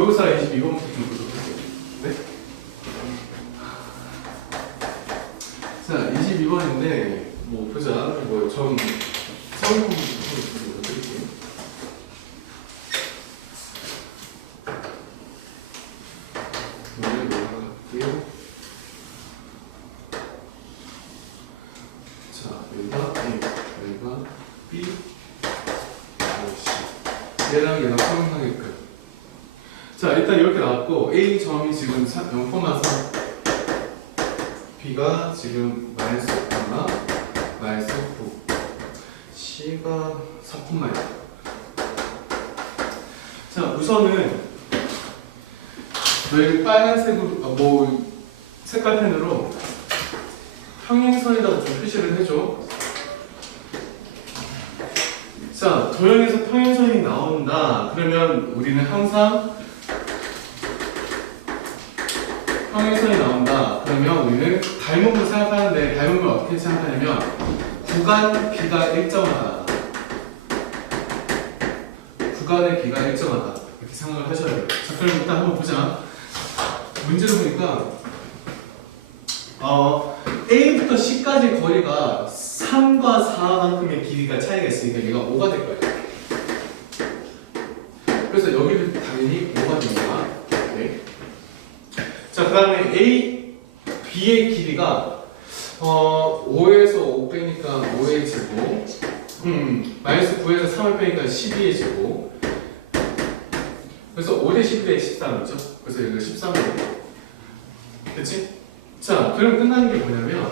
모의고사 22번부터 좀 보도록 할게요. 네? 자, 22번인데 뭐 보자. 뭐전 서울 공부부터 드릴게요. 오늘 넘어갈게요. 자, 여기가 A, 여기가 B, C. 얘랑 얘랑 평행하게끔. 자, 일단 이렇게 나왔고 A 점이 지금 0,3 B가 지금 마이너스 5, 마이너스 9 C가 4,1 자, 우선은 여기 빨간색으로, 아, 뭐 색깔 펜으로 평행선이라고 좀 표시를 해줘 자, 도형에서 평행선이 나온다. 그러면 우리는 항상 평행선이 나온다. 그러면 우리는 닮음을 생각하는데 닮음을 어떻게 생각하냐면 구간 B가 일정하다. 구간의 B가 일정하다. 이렇게 생각을 하셔야 돼요. 자, 그럼 일단 한번 보자. 문제를 보니까 어, A부터 C까지 거리가 3과 4만큼의 길이가 차이가 있으니까 얘가 5가 될 거예요. 그래서 여기는 당연히 5가 됩니다. 네. 자, 그 다음에 A, B의 길이가 어, 5에서 5 빼니까 5의 제곱 음, 마이너스 9에서 3을 빼니까 12의 제곱 그래서 5대 11의 13이죠. 그래서 여기가 13이에요. 그치? 자, 그럼 끝나는 게 뭐냐면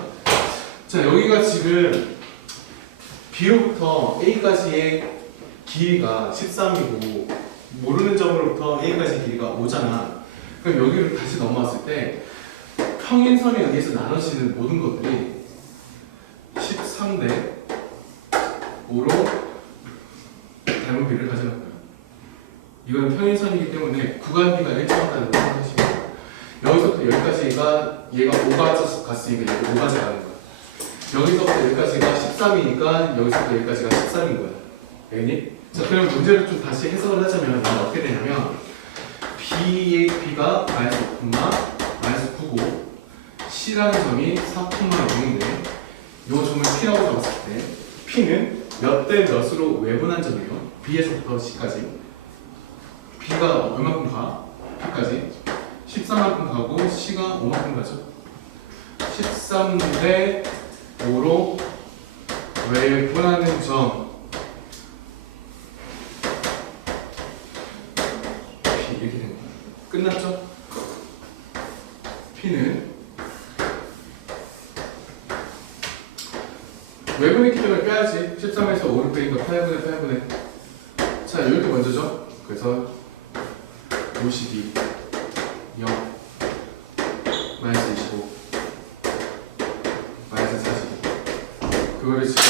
자, 여기가 지금 B로부터 A까지의 길이가 13이고 모르는 점으로부터 A까지 길이가 5잖아. 그럼 여기를 다시 넘어왔을 때 평행선에 의해서 나눠지는 모든 것들이 13대 5로 닮은 비를 거야. 이건 평행선이기 때문에 구간비가 일정하다는 걸 생각하시고 여기서부터 여기까지가 얘가 5가 갔으니까 얘가 5가 가는 거야. 여기서부터 여기까지가 13이니까 여기서부터 여기까지가 13인 거야. 알겠니? 자, 그럼 문제를 좀 다시 해석을 하자면 어떻게 되냐면 B의 B가 마이너스 5, 마이너스 9고 C라는 점이 4,0인데 이 점을 P라고 잡았을 때 P는 몇 대 몇으로 외분한 점이에요. B에서부터 C까지 B가 얼마큼 가? P까지 14만큼 가고 C가 5만큼 가죠. 13대 5로 외분하는 점 P 이렇게 된 거야. 끝났죠? P는 외분의 기준을 빼야지. 13에서 5를 빼니까 8분의 8분의. 자 이렇게 먼저죠? 그래서 52 0 마이너스 25 마이너스 40 그거를 지금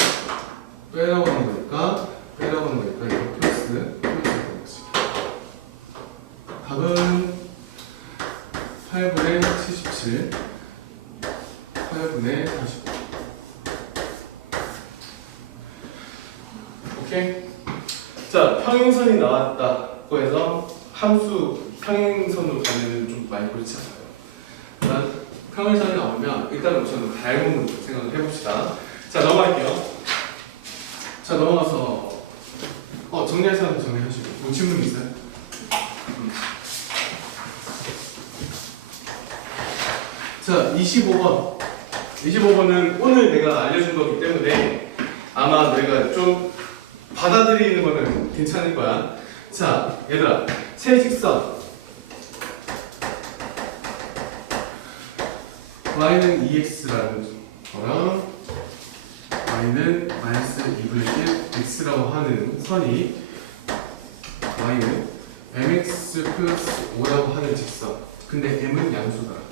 빼라고 하는 거니까 빼라고 하는 거니까 이거 플러스 플러스 되는 거지 답은 8분의 77 8분의 49 오케이 자 평행선이 나왔다고 해서 함수 평행선으로 가면 좀 많이 그렇지 않아요 일단 평행선이 나오면 일단 우선 닮음으로 생각을 해봅시다 자 넘어갈게요 자 넘어가서 어 정리할 사람 정리하시고 뭐 질문 있어요? 음. 자 25번. 25번은 오늘 내가 알려준 거기 때문에 아마 너희가 좀 받아들이는 거는 괜찮을 거야. 자 얘들아 세 직선 y는 2x라는 거랑 y는 마이너스 2분의 1 x라고 하는 선이 y는 mx 플러스 5라고 하는 직선. 근데 m은 양수다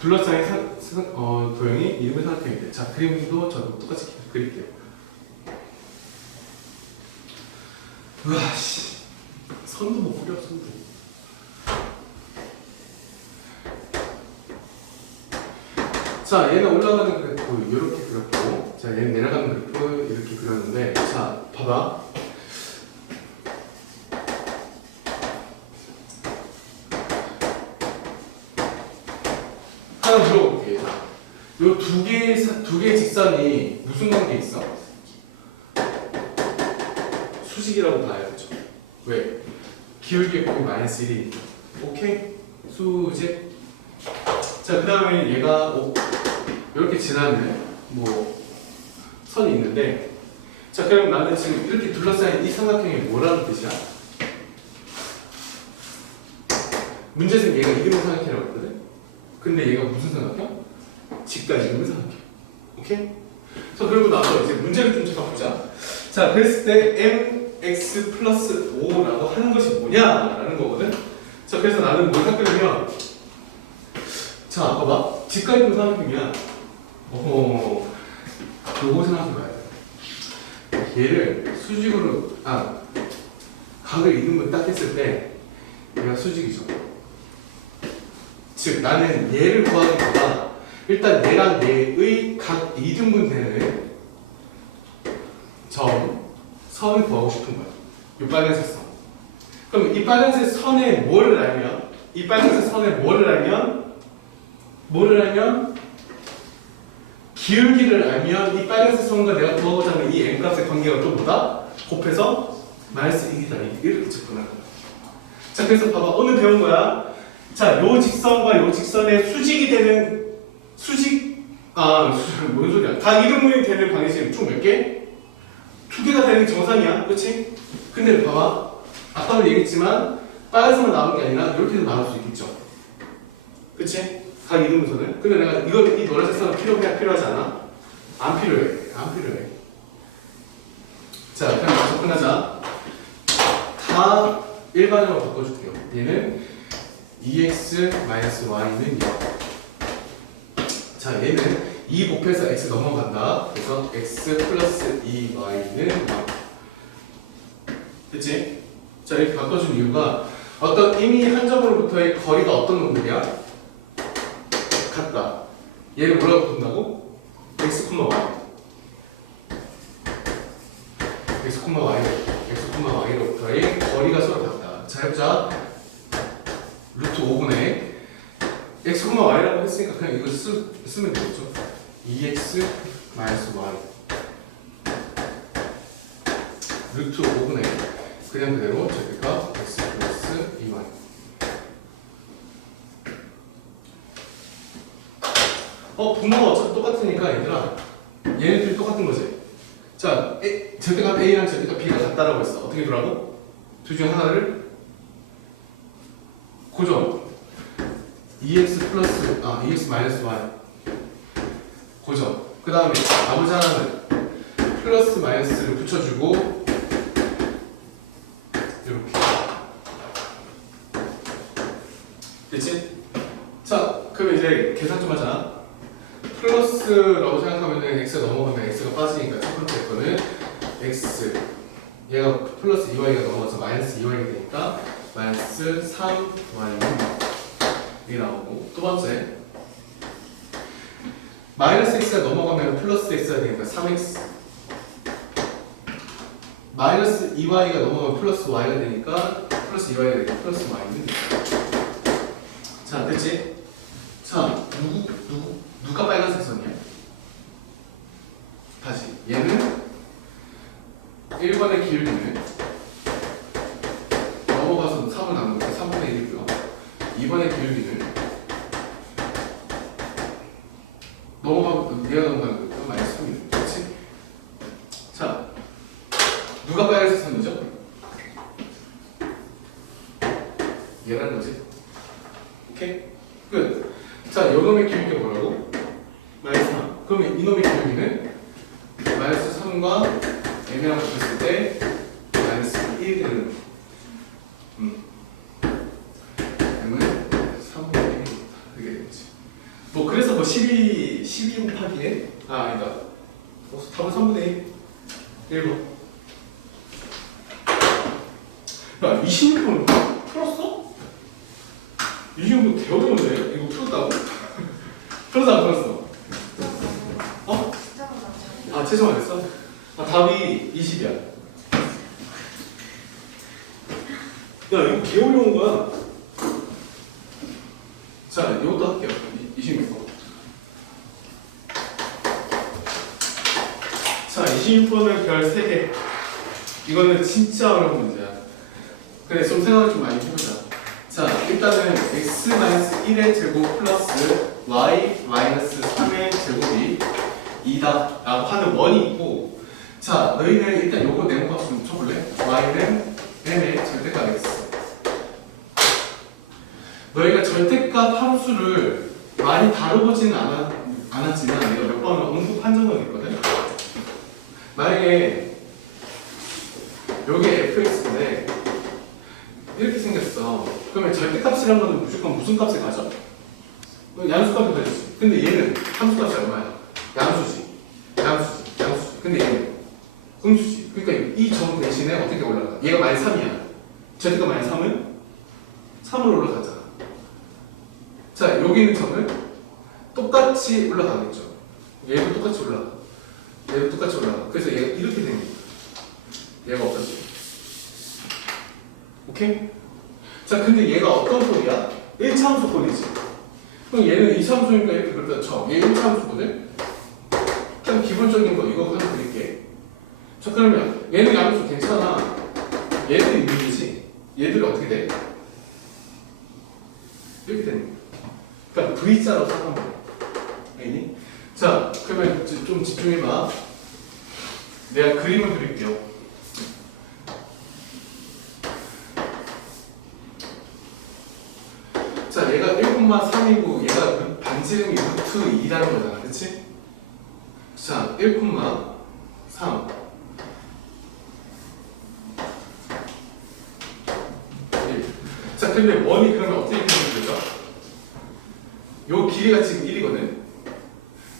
둘러싸인 사, 사, 어, 도형이 생각해야 돼. 자 그림도 저도 똑같이 그릴게요. 와씨 선도 못 그려 선도. 자 얘는 올라가는 그래프 이렇게 그렸고 자 얘는 내려가는 그래프 이렇게 그렸는데 자 봐봐 하나 물어볼게. 요 두 개의 사- 두 개의 직선이 무슨 관계 있어? 수직이라고 봐야죠. 왜? 기울기 곱이 마이너스 1이 오케이? 수직. 자, 그 다음에 얘가 오, 이렇게 지나는 뭐 선이 있는데 자, 그럼 나는 지금 이렇게 둘러싸인 이 삼각형이 뭐라는 뜻이야? 문제에서 얘가 이름을 삼각형이라고 했거든? 근데 얘가 무슨 삼각형? 이름을 삼각형. 오케이? 자, 그리고 나서 이제 문제를 좀 찾아보자. 자, 그랬을 때 mx 플러스 5라고 하는 것이 뭐냐라는 거거든? 자, 그래서 나는 뭘 샀냐면 자, 봐봐. 직각 이름 삼각형이야. 어허. 요거 생각해봐야 돼. 얘를 수직으로, 아, 각을 이름을 딱 했을 때 얘가 수직이죠. 즉 나는 얘를 구하기보다 일단 얘랑 얘의 각 이등분 되는 점, 선을 구하고 싶은 거야. 이 빨간색 선. 그럼 이 빨간색 선에 뭐를 알면 이 빨간색 선에 뭐를 알면 뭐를 알면 기울기를 알면 이 빨간색 선과 내가 구하고자 하는 이 m 값의 관계가 또 뭐다? 곱해서 마이너스 1이다. 이렇게 접근하는 거야. 자, 그래서 봐봐. 오늘 배운 거야. 자, 요 직선과 요 직선의 수직이 되는 수직 아, 수- 뭔 소리야? 다 이등분이 되는 방향식은 총 몇 개? 두 개가 되는 정상이야. 그렇지? 근데 봐봐. 아까도 얘기했지만 빨간색만 나오는 게 아니라 이렇게도 나올 수 있겠죠. 그렇지? 각 이등분선은. 근데 내가 이거 이 노란색 선은 필요해 필요하지 않아? 안 필요해. 안 필요해. 자, 그럼 접근하자. 다 일반으로 바꿔줄게요. 얘는 2x-y는 0. 자, 얘는 2 곱해서 x 넘어간다. 그래서 x 플러스 2y는 0. 됐지? 자, 이렇게 바꿔준 이유가 어떤 이미 한 점으로부터의 거리가 어떤 놈들이야? 같다. 얘를 뭐라고 부른다고? x, y. x, y. x, y로부터의 거리가 서로 같다. 자, 해보자. 루트 5분의 x, y라고 했으니까 그냥 이거 쓰, 쓰면 되겠죠. 2x 마이너스 y. 루트 5분의 그냥 그대로 저기가 x 플러스 2y 어 분모가 어차피 똑같으니까 얘들아 얘네들이 똑같은 거지. 자 A, 절대값 A랑 절대값 B가 같다라고 했어. 어떻게 두라고? 둘 중 하나를 고정 2x 플러스 아 2x 마이너스 y. 고정. 그 다음에 나머지 하나는 플러스 마이너스를 붙여주고 이렇게. 됐지? 자 그럼 이제 계산 좀 하자. 플러스라고 생각하면 x가 넘어가면 x가 빠지니까 첫 번째 거는 x. 얘가 플러스 2y가 넘어가서 마이너스 2y가 되니까 마이너스 3y는 이게 나오고 두 번째 마이너스 x가 넘어가면 플러스 x가 되니까 3x 마이너스 2y가 넘어가면 플러스 y가 되니까 플러스 2y가 되니까 플러스 y는 자 됐지? 자 누구 누구 누가 빨간색 선이야? 다시 얘는 1번의 기울기는 넘어가서 3을 나누는 거 3분의 1이고요 2번의 기울기는 넘어가면 얘가 넘어가는 거니까 마이너스 3이에요 그렇지? 자 누가 빨간색 선이죠? 얘라는 거지 오케이? 끝 자, 요놈의 기울기가 뭐라고? 마이너스 3. 그러면 이놈의 기울기는 마이너스 3과 m이랑 붙였을 때 마이너스 1이 되는 음. m은 3분의 1이 그게 되겠지. 뭐 그래서 뭐 12, 12 곱하기에 아 아니다. 어, 답은 3분의 1. 1번. 야, 26번 풀었어? 26번 대어려운데? 이거 풀었다고? 풀었어 안 풀었어? 어? 아 최종 안 했어? 아 답이 20이야 야 이거 개 어려운 거야 자, 이것도 할게요. 26번. 자, 26번은 별 3개. 이거는 진짜 어려운 문제야. 그래, 좀 생각을 좀 많이 해보자. 자, 일단은 x-1의 제곱 플러스 y-3의 제곱이 2다 라고 하는 원이 있고 자, 너희는 일단 요거 네모값 좀 쳐볼래? y는 n의 절대값 x 너희가 절대값 함수를 많이 다뤄보지는 않았, 않았지만 내가 몇번 언급 한 적은 있거든? 만약에 요게 fx인데 이렇게 생겼어. 그러면 절대값이란 거는 무조건 무슨 값에 가죠? 양수값이 되지 근데 얘는 함수값이 얼마야? 양수지. 양수지. 양수지. 근데 얘는 음수지. 그러니까 이 점 대신에 어떻게 올라가? 얘가 마이너스 3이야. 절대값 마이너스 3은 3으로 올라가잖아 자 여기 있는 점은 똑같이 올라가겠죠 얘도 똑같이 올라가 얘도 똑같이 올라가 그래서 얘가 이렇게 거야 얘가 없어지 오케이? 자 근데 얘가 어떤 꼴이야? 1차 함수 꼴이지 그럼 얘는 2차 함수니까 이렇게 그렸다 쳐. 얘 1차 함수거든? 그냥 기본적인 거 이거 하나 드릴게. 자 그러면 얘는 양수 괜찮아. 얘들이 문제지. 얘들이 어떻게 돼? 이렇게 되는 거야. 그러니까 V자로 생각하면 돼. 알겠니? 자 그러면 좀 집중해봐. 내가 그림을 그릴게요. 자, 얘가 1,3이고 얘가 그 반지름이 루트 2라는 거잖아. 그치? 자, 1,3 자, 근데 원이 그러면 어떻게 되는 거죠? 요 길이가 지금 1이거든.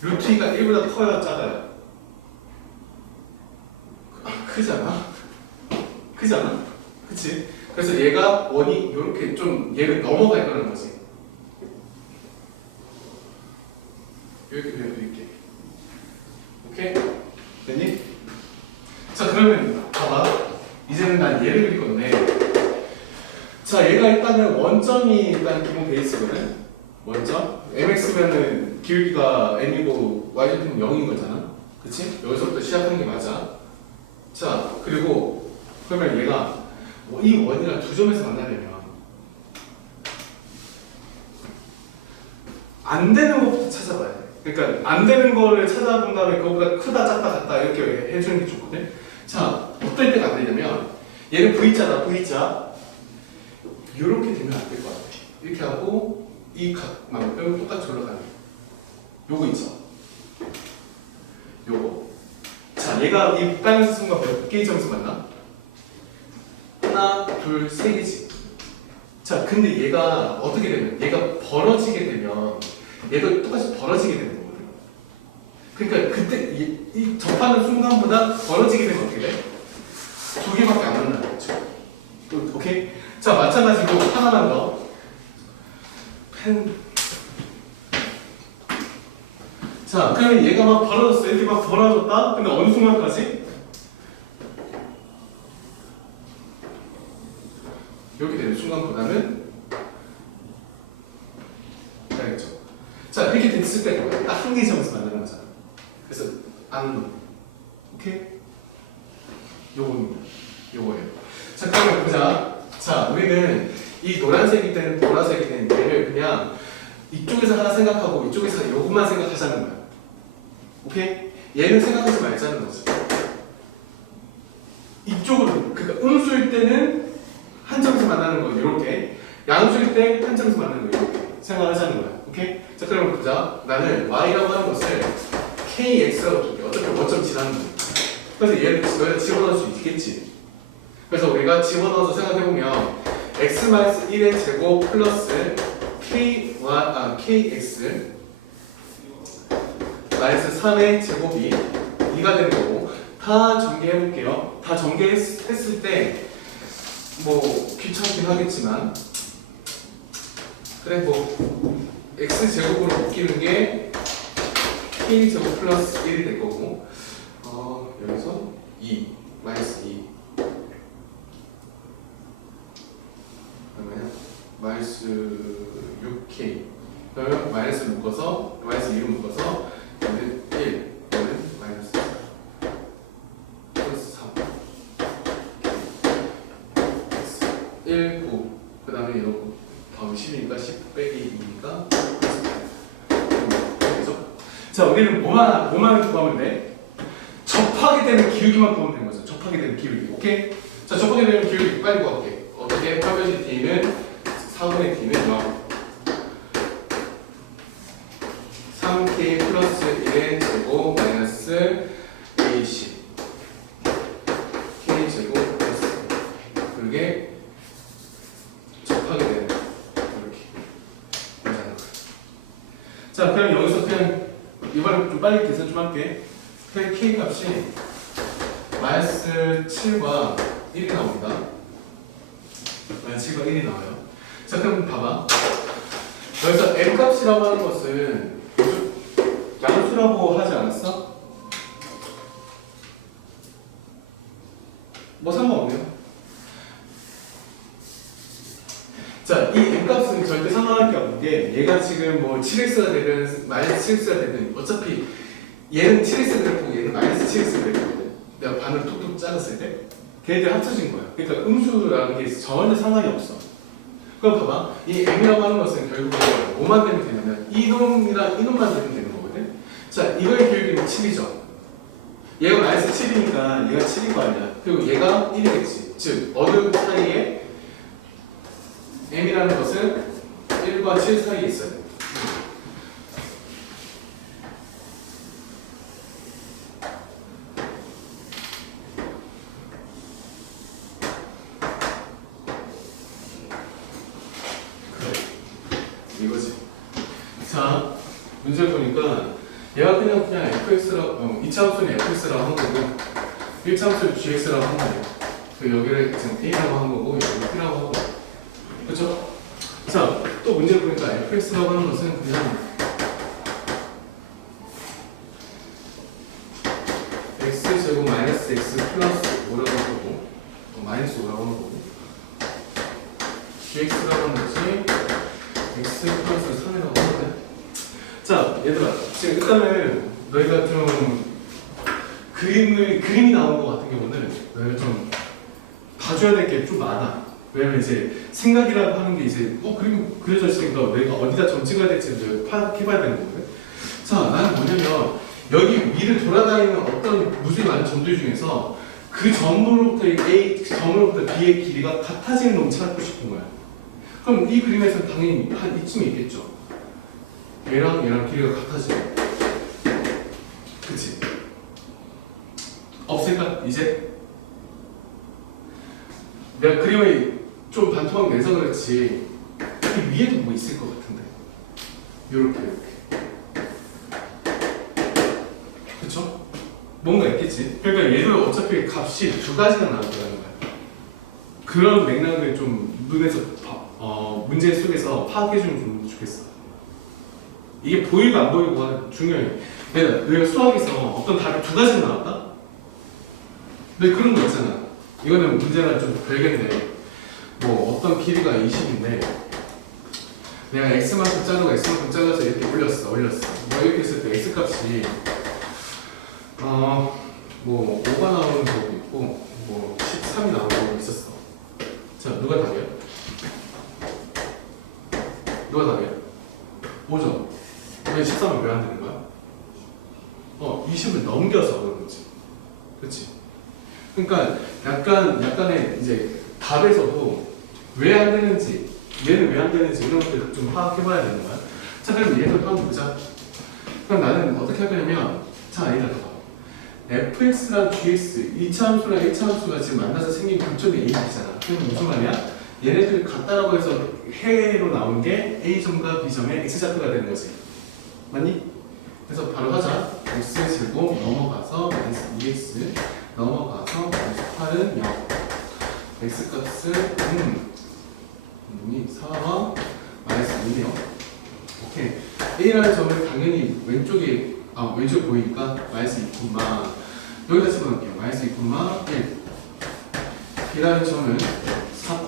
루트 2가 1보다 커요, 작아요? 아, 크잖아. 크잖아. 그치? 그래서 얘가 원이 이렇게 좀 얘를 넘어가 있다는 거지. 이렇게 그려드릴게. 오케이? 됐니? 자 그러면 봐봐. 이제는 난 얘를 그릴 건데. 자 얘가 일단은 원점이 베이스거든. 원점. mx면은 길이가 n이고 y좌표는 0인 거잖아. 그치? 여기서부터 시작하는 게 맞아. 자 그리고 그러면 얘가 이 원이랑 두 점에서 만나려면 안 되는 것부터 찾아봐야 돼. 그러니까 안 되는 거를 찾아본 다음에 그거보다 크다 작다 같다 이렇게 해주는 게 좋거든. 자 어떨 때가 안 되냐면 얘는 V자다 V자 이렇게 되면 안 될 것 같아. 이렇게 하고 이 각만큼 똑같이 올라가는 거. 요거 있죠. 요거. 자 얘가 이 빨간색 순간 몇 개의 점에서 만나? 하나, 둘, 세 개지. 자, 근데 얘가 어떻게 되면 얘가 벌어지게 되면 얘도 똑같이 벌어지게 되는 거거든. 그러니까 그때 이, 이 접하는 순간보다 벌어지게 되면 어떻게 돼? 두 개밖에 안 만나는 거죠. 또, 오케이? 자, 마찬가지로 하나만 더. 펜. 자, 그러면 얘가 막 벌어졌어. 이렇게 막 벌어졌다? 근데 어느 순간까지? 이렇게 되는 순간보다는 알겠죠? 자 이렇게 됐을 때 뭐야? 딱한 개의 점에서 만나는 거잖아. 그래서 안 놓. 오케이? 요겁니다. 요거예요. 자 그러면 보자. 자 우리는 이 노란색이 되는 보라색이 되는 얘를 그냥 이쪽에서 하나 생각하고 이쪽에서 요것만 생각하자는. 오케이? 얘는 생각하지 말자는 거지. 이쪽으로 그러니까 음수일 때는 한 점에서 만나는 거 이렇게 양수일 때한 점에서 만나는 거 이렇게 생각하자는 거야. 오케이? 자 그럼 보자. 나는 y라고 하는 것을 kx라고 줄게. 어차피 원점 지나는 거. 그래서 얘를 너희가 집어넣을 수 있겠지. 그래서 우리가 집어넣어서 생각해 보면 x-1의 제곱 플러스 k 아 kx 마이너스 3의 제곱이 2가 되는 거고 다 전개해 볼게요. 다 전개했을 때 뭐 귀찮긴 하겠지만 그래 뭐 x 제곱으로 바뀌는 게 k 제곱 플러스 1이 될 거고 어 여기서 2 마이너스 2 그러면 마이너스 6k 그러면 마이너스 묶어서 마이너스 2를 묶어서 얘 는1 얘는 마이너스 4 플러스 3 1 9 그 다음에 이러고 다음 10이니까 10 빼기 2니까 되죠? 자 우리는 뭐만 뭐만 구하면 돼? 접하게 되는 기울기만 구하면 되는 거죠 접하게 되는 기울기 오케이? 자 접하게 되는 기울기 빨리 구할게 어떻게? 8분의 d는 4분의 d는 0 3k 플러스 1의 제곱 마이너스 ac k 제곱 플러스 그게 접하게 되는 이렇게 맞아요. 자 그럼 여기서 그냥 이번에 좀 빨리 계산 좀 할게 값이 마이너스 7과 1이 나옵니다 마이너스 7과 1이 나와요 자 그럼 봐봐 여기서 m 값이라고 하는 것은 양수라고 하지 않았어? 뭐 상관없네요. 자, 이 m 값은 절대 상관할 게 없는 게 얘가 지금 뭐 7x가 되든 마이너스 7x가 되든 어차피 얘는 7x 그래프고 얘는 마이너스 7x 그래프거든. 내가 반을 툭툭 잘랐을 때 걔네들 합쳐진 거야. 그러니까 음수라는 게 전혀 상관이 없어. 그럼 봐봐. 이 m이라고 하는 것은 결국은 뭐만 되면 되냐면 이놈이랑 이놈만 되면 되는 거거든. 자, 이거의 기울기는 7이죠. 얘가 마이너스 7이니까 얘가 7인 거 아니야. 그리고 얘가 1이겠지. 즉, 어느 사이에 m이라는 것은 1과 7 사이에 있어야 돼. 그래. 이거지. 자, 문제 보니까 얘가 그냥 그냥 fx라고 어, 2차함수는 fx라고 한 거고 1차함수는 gx라고 한 거예요. 그 여기를 지금 a라고 한 거고 여기를 b라고 한 거고 그렇죠? 자, 또 문제 보니까 fx라고 하는 것은 그냥 x 제곱 마이너스 x 플러스 5라고 한 거고 어, 마이너스 5라고 한 거고 gx라고 하는 것이 x 플러스 3이라고 하거든. 자, 얘들아, 지금 일단은 너희가 좀 그림을 그림이 나온 것 같은 경우는 너희가 좀 봐줘야 될 게 좀 많아. 왜냐면 이제 생각이라고 하는 게 이제 어 그림 그려져 있으니까 너희가 어디다 점 찍어야 될지 이제 파악해봐야 되는 거거든. 자, 나는 뭐냐면 여기 위를 돌아다니는 어떤 무수히 많은 점들 중에서 그 점으로부터 A 점으로부터 B의 길이가 같아지는 놈 찾고 싶은 거야. 그럼 이 그림에서 당연히 한 이쯤에 있겠죠. 얘랑 얘랑 길이가 같아져. 그치? 없을까? 이제? 내가 그림을 좀 반토막 내서 그렇지 이 위에도 뭐 있을 것 같은데 요렇게 이렇게 그쵸? 뭔가 있겠지? 그러니까 얘도 어차피 값이 두 가지가 거라는 거야 그런 맥락을 좀 눈에서 봐- 어, 문제 속에서 파악해주면 좀 좋겠어 이게 보이고 안 보이고가 중요해 내가, 내가 수학에서 어떤 답이 두 가지 나왔다? 근데 그런 거 있잖아 이거는 문제가 좀 별개인데 뭐 어떤 길이가 20인데 내가 x만큼 자르고 x만큼 잘라서 이렇게 올렸어 올렸어 뭐 이렇게 했을 때 x 값이 어 뭐 5가 나오는 경우도 있고 뭐 13이 나오는 경우도 있었어 자 누가 답이야? 누가 답이야? 5죠 왜 13은 왜 안 되는 거야? 어 20을 넘겨서 그런 거지 그렇지 그러니까 약간 약간의 이제 답에서도 왜 안 되는지 얘는 왜 안 되는지 이런 것들 좀 파악해봐야 되는 거야. 자 그럼 얘를 한번 보자. 그럼 나는 어떻게 할 거냐면 자 얘를 봐. fx랑 gx 2차 함수랑 1차 함수가 지금 만나서 생긴 교점이 a이잖아. 그럼 무슨 말이야? 얘네들 같다라고 해서 해로 나온 게 a점과 b점의 x좌표가 되는 거지. 맞니? 그래서 바로 하자. x 제곱 넘어가서 마이너스 2x 넘어가서 마이너스 8은 0 x 값은 음, 이 4와 마이너스 1이요. 오케이. A라는 점을 당연히 왼쪽에 아 왼쪽 보이니까 마이너스 2, 여기다 집어넣을게요. 마이너스 2, 1 B라는 점은 4,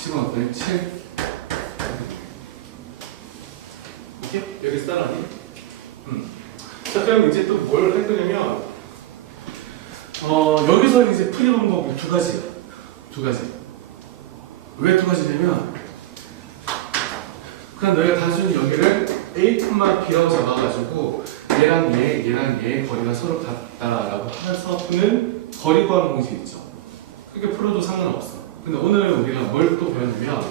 집어넣었더니 7 어떻게? 여기서 따라하니? 음. 자, 그럼 이제 또 뭘 할 거냐면, 어, 여기서 이제 풀이 방법이 두 가지야. 두 가지. 왜 두 가지냐면, 그냥 너희가 단순히 여기를 A, B라고 잡아가지고, 얘랑 얘, 얘랑 얘 거리가 서로 같다라고 해서 푸는 거리 구하는 공식 있죠. 그렇게 풀어도 상관없어. 근데 오늘은 우리가 뭘 또 배웠냐면,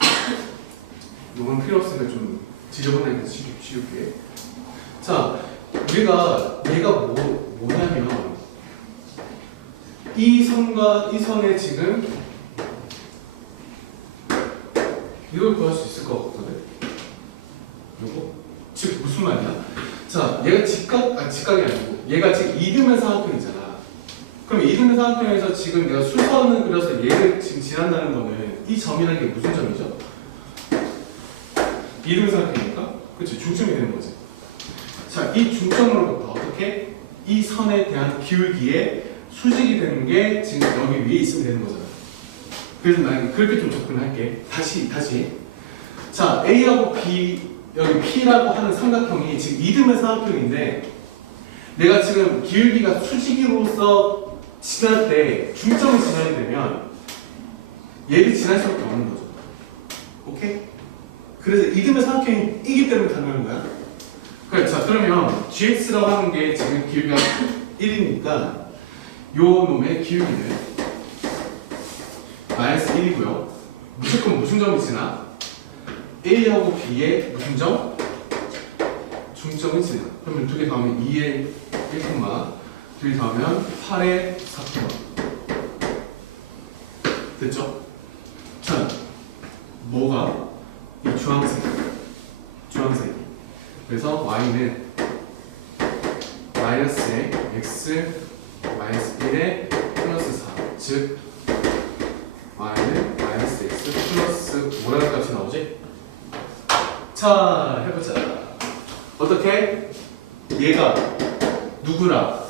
이건 필요 없으니까 좀 지저분하게 지울게. 자, 우리가 얘가 뭐, 뭐냐면 이 선과 이 선의 지금 이걸 구할 수 있을 것 같거든. 요거 즉 무슨 말이야? 자, 얘가 직각 아 직각이 아니고 얘가 지금 이등변 사각형이잖아. 그럼 이등변 사각형에서 지금 내가 수선을 그려서 얘를 지금 지난다는 거는 이 점이라는 게 무슨 점이죠? 이등변 사각형이니까 그렇지 중점이 되는 거지. 자, 이 중점으로부터 어떻게 이 선에 대한 기울기에 수직이 되는 게 지금 여기 위에 있으면 되는 거잖아. 그래서 난 그렇게 좀 접근할게. 다시 다시. 자, A하고 B 여기 P라고 하는 삼각형이 지금 이등변 사각형인데 내가 지금 기울기가 수직으로서 지날 때 중점을 지나게 되면 얘를 지날 수밖에 없는 거죠. 오케이? 그래서 이등변 사각형이기 때문에 가능한 거야. 그래, 자 그러면 GX라고 하는 게 지금 기울기가 1이니까 요 놈의 기울기는 마이너스 1이고요. 무조건 무슨 점이 지나? A하고 B의 무슨 점? 중점이 지나. 그러면 두 개 더하면 2의 1콤마, 둘이 더하면 8의 4콤마. 됐죠? 자, 뭐가? 이 주황색. 주황색. 그래서 y는 마이너스의 x 마이너스 1의 플러스 4. 즉 y는 마이너스 x 플러스 뭐라는 값이 나오지? 자, 해보자. 어떻게? 얘가 누구랑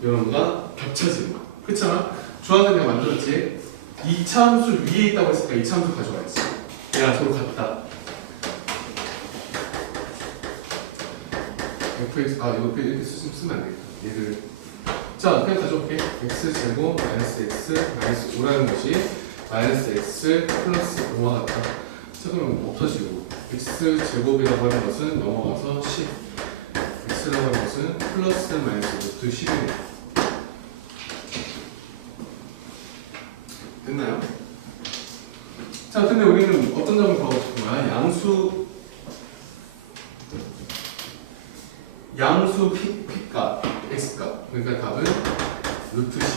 이런가 겹쳐지는 거. 그렇잖아? 주황색 내가 만들었지? 이 차함수 위에 있다고 했으니까 이 차함수 가져와야지. 야, 서로 같다. Fx 아 이거 이렇게 쓰, 쓰면 안 되겠다. 얘를 자 그냥 가져올게. x 제곱 마이너스 x 마이너스 5라는 것이 마이너스 x 플러스 5와 같다. 자 그럼 없어지고 x 제곱이라고 하는 것은 넘어가서 10 x라고 하는 것은 플러스 마이너스 루트 10이네. 됐나요? 자, 근데 우리는 어떤 점을 구하고 싶은 거야? 양수 피, P값, X값. 그러니까 답은 루트 10.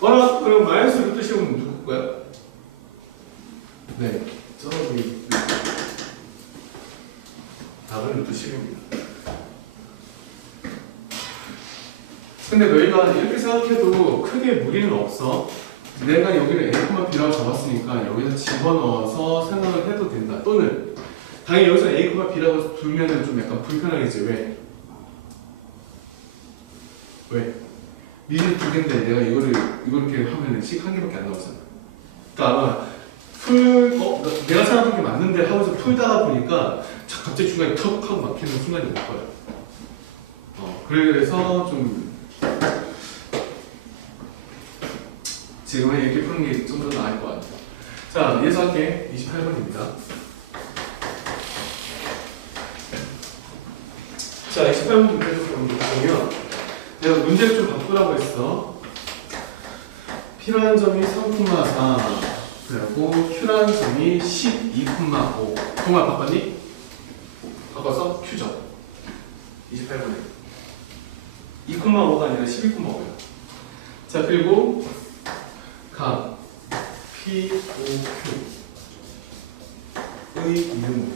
어라, 그럼 마이너스 루트 10은 누구 거야? 네, 저기 답은 루트 10입니다. 근데 너희가 이렇게 생각해도 크게 무리는 없어. 내가 여기를 A, B라고 잡았으니까 여기서 집어넣어서 생각을 해도 된다. 또는 당연히 여기서 A, B라고 두면은 좀 약간 불편하겠지. 왜? 왜? 니네 두 개인데 내가 이거를 이렇게 하면은 식 한 개밖에 안 나오잖아. 그러니까 아마 풀, 어, 나- 내가 생각한 게 맞는데 하면서 풀다가 보니까 자, 갑자기 중간에 턱 하고 막히는 순간이 올 거야. 어, 그래서 좀 지금은 이렇게 푸는 게 좀 더 나을 것 같아요. 자, 예수할게 28번입니다. 자, 28번 문제를 좀 보면 내가 문제를 좀 바꾸라고 했어. P라는 점이 3,4 그리고 Q라는 점이 12,5 정말 바꿨니? 바꿔서 Q점 28번에 2,5가 아니라 12,5야. 자, 그리고 각 P, O, Q의 이등분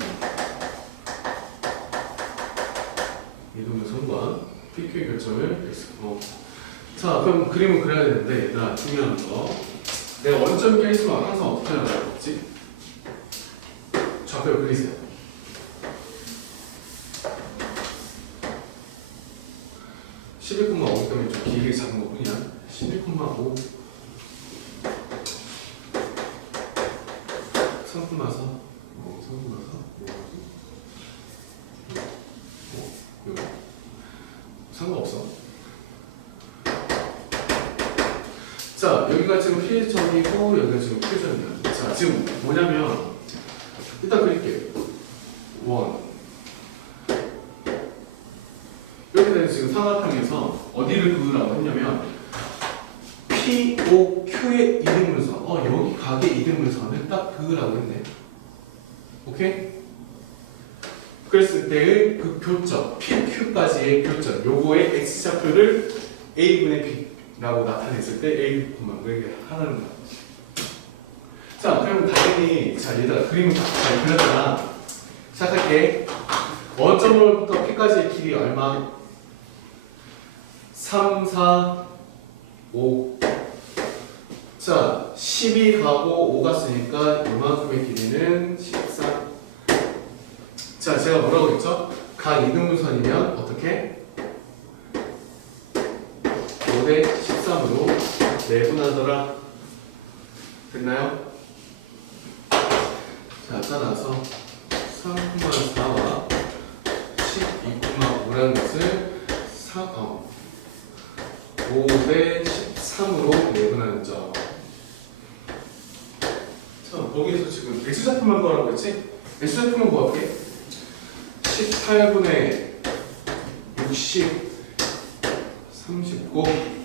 이등분선과 PQ의 결점을 X 어. 자 그럼 그림은 그려야 되는데 얘들아 중요한 거. 내가 원점 껴있으면 항상 어떻게 나가겠지? 좌표를 그리세요. 11,5 때문에 좀 길게 잡은 것 뿐이야. 11,5 3분의 4 어, 3분의 4 어, 여기 상관없어 자 여기가 지금 필점이고 여기가 지금 필점이야 자 지금 뭐냐면 일단 그릴게요 원. 이렇게 되는 지금 삼각형에서 어디를 그으라고 했냐면 P, O, Q의 이등분선 어 여기 각의 이등분선을 딱 그으라고 했네. 오케이? 그랬을 때의 그 교점 PQ까지의 교점 요거의 X좌표를 A분의 B라고 나타냈을 때 A, 이게 하나는 거야 자 그럼 당연히 자 얘들아 그림을 잘 그렸잖아 시작할게 원점으로부터 P까지의 길이 얼마? 3, 4, 5 자, 12 가고 5가 쓰니까 이만큼의 길이는 14 자, 제가 뭐라고 했죠? 각 이등분선이면 어떻게? 5대 13으로 내분하더라 됐나요? 자, 따라서 3,4와 12,5라는 것을 4, 어, 5대 13으로 내분하는 점. 자, 거기에서 지금 X좌표만 구하라고 했지? X좌표만 구할게. 18분의 60, 39.